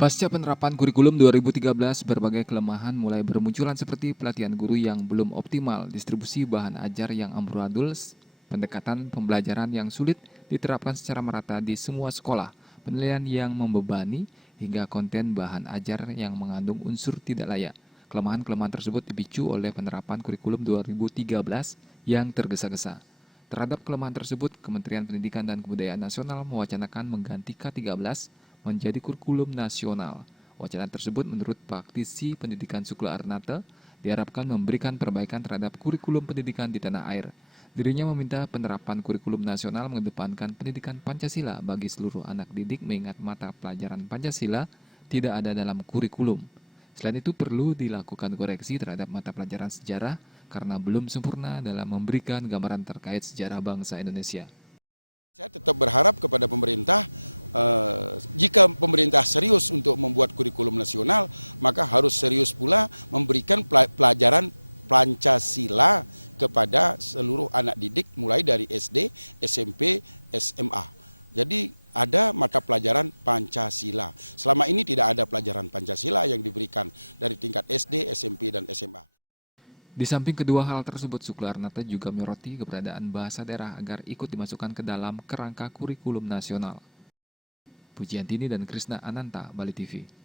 Pasca penerapan kurikulum 2013, berbagai kelemahan mulai bermunculan seperti pelatihan guru yang belum optimal, distribusi bahan ajar yang amburadul, pendekatan pembelajaran yang sulit diterapkan secara merata di semua sekolah, penilaian yang membebani, hingga konten bahan ajar yang mengandung unsur tidak layak. Kelemahan-kelemahan tersebut dipicu oleh penerapan kurikulum 2013 yang tergesa-gesa. Terhadap kelemahan tersebut, Kementerian Pendidikan dan Kebudayaan Nasional mewacanakan mengganti K13 menjadi kurikulum nasional. Wacana tersebut menurut praktisi pendidikan Sukla Arnate diharapkan memberikan perbaikan terhadap kurikulum pendidikan di tanah air. Dirinya meminta penerapan kurikulum nasional mengedepankan pendidikan Pancasila bagi seluruh anak didik mengingat mata pelajaran Pancasila tidak ada dalam kurikulum. Selain itu perlu dilakukan koreksi terhadap mata pelajaran sejarah karena belum sempurna dalam memberikan gambaran terkait sejarah bangsa Indonesia. Di samping kedua hal tersebut, Soekarnata juga menyoroti keberadaan bahasa daerah agar ikut dimasukkan ke dalam kerangka kurikulum nasional. Pujiantini dan Krisna Ananta, Bali TV.